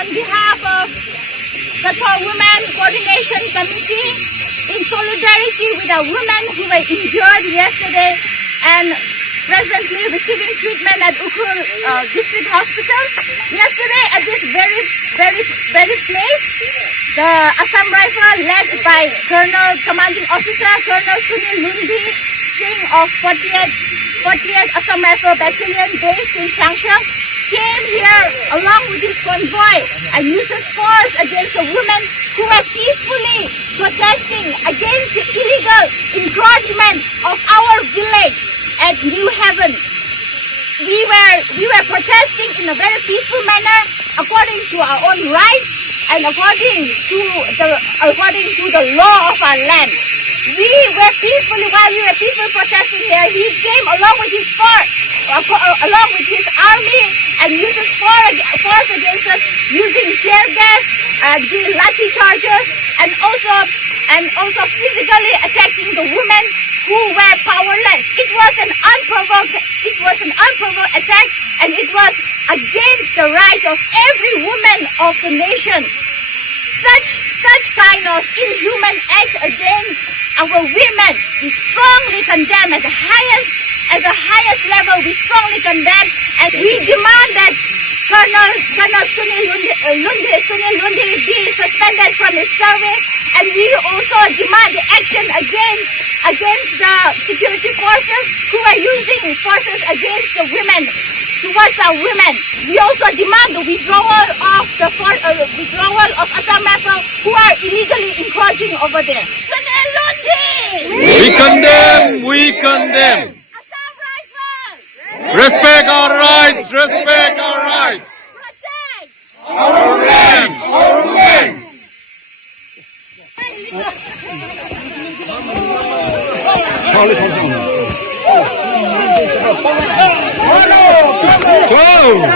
on behalf of Katho Women Coordination Committee in solidarity with the women who were injured yesterday and presently receiving treatment at Tangkhul District Hospital. Yesterday at this very place, the Assam Rifle led by Commanding Officer Colonel Sunil Lundi Singh of 48th Assam Rifle Battalion based in Changsha came here along with his convoy and uses force against the women who were peacefully protesting against the illegal encroachment of our village at New Haven. We were protesting in a very peaceful manner according to our own rights and according to the law of our land. While we were peacefully protesting here, he came along with his army and uses force against us using tear gas, doing lathi charges, and also physically attacking the women who were powerless. It was an unprovoked attack, and it was against the rights of every woman of the nation. Such kind of inhuman act against our women, we strongly condemn at the highest level. We strongly condemn, and we demand that Colonel Sunil Lundi be suspended from his service, and we also demand the action against the security forces who are using forces against the women, towards our women. We also demand the withdrawal of Assam Rifle who are illegally encroaching over there. Sunil Lundi! We condemn! Assam Rifle! Respect our rights! Respect our rights! Protect Our land! Our land! Yum.